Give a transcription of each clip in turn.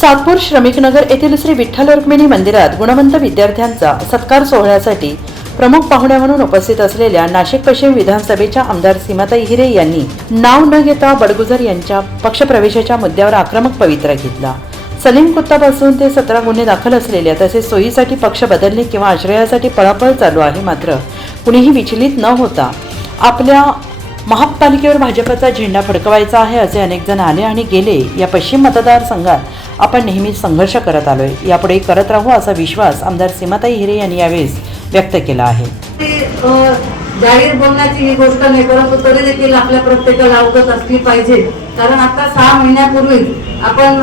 सातपूर श्रमिकनगर येथील श्री विठ्ठल रुक्मिणी मंदिरात गुणवंत विद्यार्थ्यांचा सत्कार सोहळ्यासाठी प्रमुख पाहुण्या म्हणून उपस्थित असलेल्या नाशिक पश्चिम विधानसभेच्या आमदार सीमाताई हिरे यांनी नाव न घेता बडगुजर यांच्या पक्षप्रवेशाच्या मुद्द्यावर आक्रमक पवित्रा घेतला. सलीम कुत्तापासून ते सतरा गुन्हे दाखल असलेल्या तसेच सोयीसाठी पक्ष बदलणे किंवा आश्रयासाठी पळापळ चालू आहे मात्र कुणीही विचलित न होता आपल्या महापालिकेवर भाजपचा झेंडा फडकवायचा आहे असे अनेक जण आले आणि गेले. या पश्चिम मतदारसंघात आपण नेहमीच संघर्ष करत आलो आहे यापुढे करत राहू असा विश्वास आमदार सीमाताई हिरे यांनी यावेळेस व्यक्त केला आहे. जाहीर बोलण्याची ही गोष्ट नाही परंतु तरी देखील आपल्या प्रत्येकाला अवगत असली पाहिजे. कारण आता सहा महिन्यापूर्वी आपण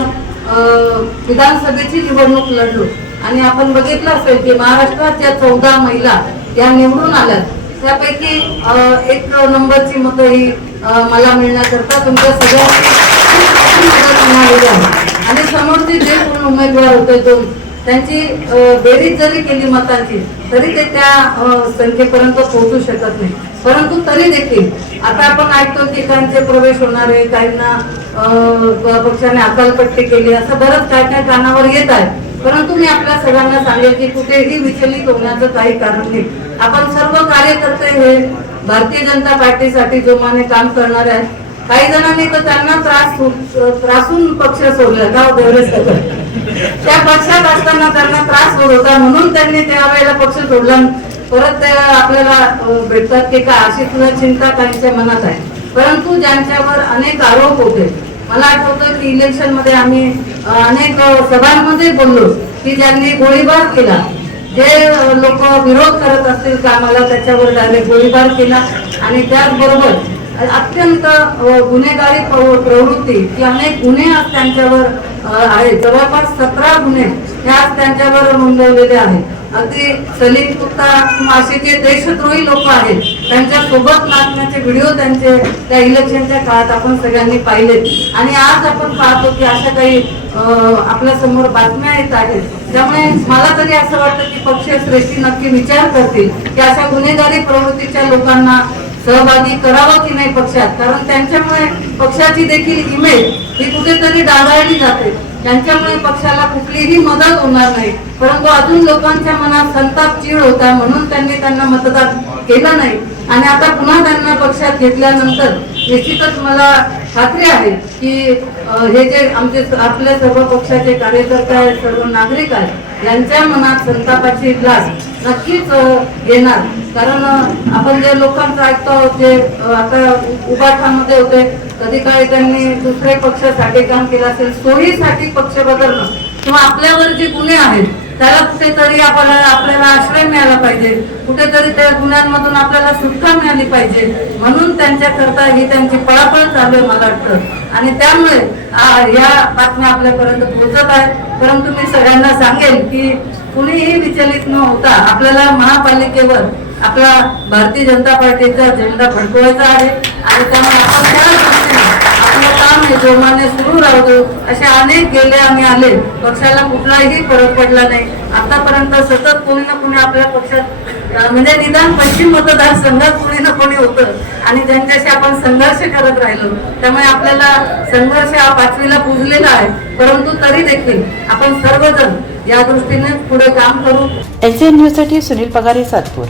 विधानसभेची निवडणूक लढलो. आणि आपण बघितलं असेल की महाराष्ट्रात ज्या चौदा महिला या निवडून आल्या त्यापैकी एक नंबरची मतं ही मला मिळण्याकरता तुमच्या सगळ्यांची मदत मिळालेली आहे आणि समोरचे जे कोण उमेदवार होते दोन त्यांची बेरीज जरी केली मतांची तरी ते त्या संख्येपर्यंत पोहोचू शकत नाही. परंतु तरी देखील आता आपण ऐकतो की काहींचे प्रवेश होणार आहे काहींना पक्षाने अकालपट्टी केली असं बरंच काय काय कानावर येत आहे. परंतु मी आपल्या सगळ्यांना सांगेल की कुठेही विचलित होण्याचं काही कारण नाही. आपण सर्व कार्यकर्ते हे भारतीय जनता पार्टीसाठी जोमाने काम करणार आहेत. काही जणांनी तर त्यांना त्रास त्रासून पक्ष सोडला. गाव देवरेश त्या पक्षात असताना त्यांना त्रास होत होता म्हणून त्यांनी त्यावेळेला पक्ष सोडला. परत ते आपल्याला भेटतात की का अशी तुला चिंता त्यांच्या मनात आहे. परंतु ज्यांच्यावर अनेक आरोप होते मला आठवतं की इलेक्शनमध्ये आम्ही अनेक सभांमध्ये बोललो की ज्यांनी गोळीबार केला. जे लोक विरोध करत असतील कामाला त्याच्यावर डायरेक्ट गोळीबार केला. आणि त्याचबरोबर अत्यंत गुन्हेगारी प्रवृत्ती की अनेक गुन्हे आज त्यांच्यावर आहेत. जवळपास सतरा गुन्हे हे आज त्यांच्यावर नोंदवलेले आहेत. अगदी सलीम कुत्ता असे जे देशद्रोही लोक आहेत त्यांच्यासोबत नाचण्याचे व्हिडिओ त्यांचे त्या इलेक्शनच्या काळात आपण सगळ्यांनी पाहिलेत आणि आज आपण पाहतो की अशा काही आपल्यासमोर बातम्या येत आहेत. त्यामुळे मला तरी असं वाटतं की पक्ष श्रेष्ठी नक्की विचार करतील की अशा गुन्हेगारी प्रवृत्तीच्या लोकांना सहभागी करावा की नाही पक्षात? कारण त्यांच्यामुळे पक्षाची देखील इमेज ही कुठेतरी डागाळली जाते. त्यांच्यामुळे पक्षाला कुठलीही मदत होणार नाही. परंतु अजून लोकांच्या मनात संताप चीड होता म्हणून त्यांनी त्यांना मतदान केलं नाही. आणि आता पुन्हा त्यांना पक्षात घेतल्यानंतर निश्चितच मला खात्री आहे की हे जे आमचे आपल्या सर्व पक्षाचे कार्यकर्ते आहेत सर्व नागरिक आहेत यांच्या मनात संतापाची लाट नक्कीच येणार. कारण आपण जे लोकांचं ऐकतो आहोत, जे आता उपाठामध्ये होते कधी काळी त्यांनी दुसरे पक्षासाठी काम केलं असेल सोयीसाठी पक्ष बदलणं किंवा आपल्यावर जे गुन्हे आहेत त्याला कुठेतरी आपल्याला आपल्याला आश्रय मिळाला पाहिजे. कुठेतरी त्या गुन्ह्यांमधून आपल्याला सुटका मिळाली पाहिजे. म्हणून त्यांच्याकरता ही त्यांची पळापळ चालू आहे मला वाटतं. आणि त्यामुळे या बातम्या आपल्यापर्यंत पोहोचत आहे परंतु मी सगळ्यांना सांगेल की कुणीही विचलित न होता आपल्याला महापालिकेवर आपला भारतीय जनता पार्टीचा झेंडा फडकवायचा आहे. आणि त्यामुळे आपण त्या दृष्टीने जोमाने सुरू राहतो. असे अनेक गेले आणि आले. पक्षाला कुठलाही फरक पडला नाही. आतापर्यंत सतत कोणी ना कोणी आपल्या पक्षात म्हणजे निदान पश्चिम मतदारसंघात कोणी ना कोणी होतं. आणि ज्यांच्याशी आपण संघर्ष करत राहिलो त्यामुळे आपल्याला संघर्ष हा पाचवीला पुजलेला आहे. परंतु तरी देखील आपण सर्वजण या दृष्टीने पुढे काम करू. एस न्यूजसाठी सुनील पगारे सातपूर.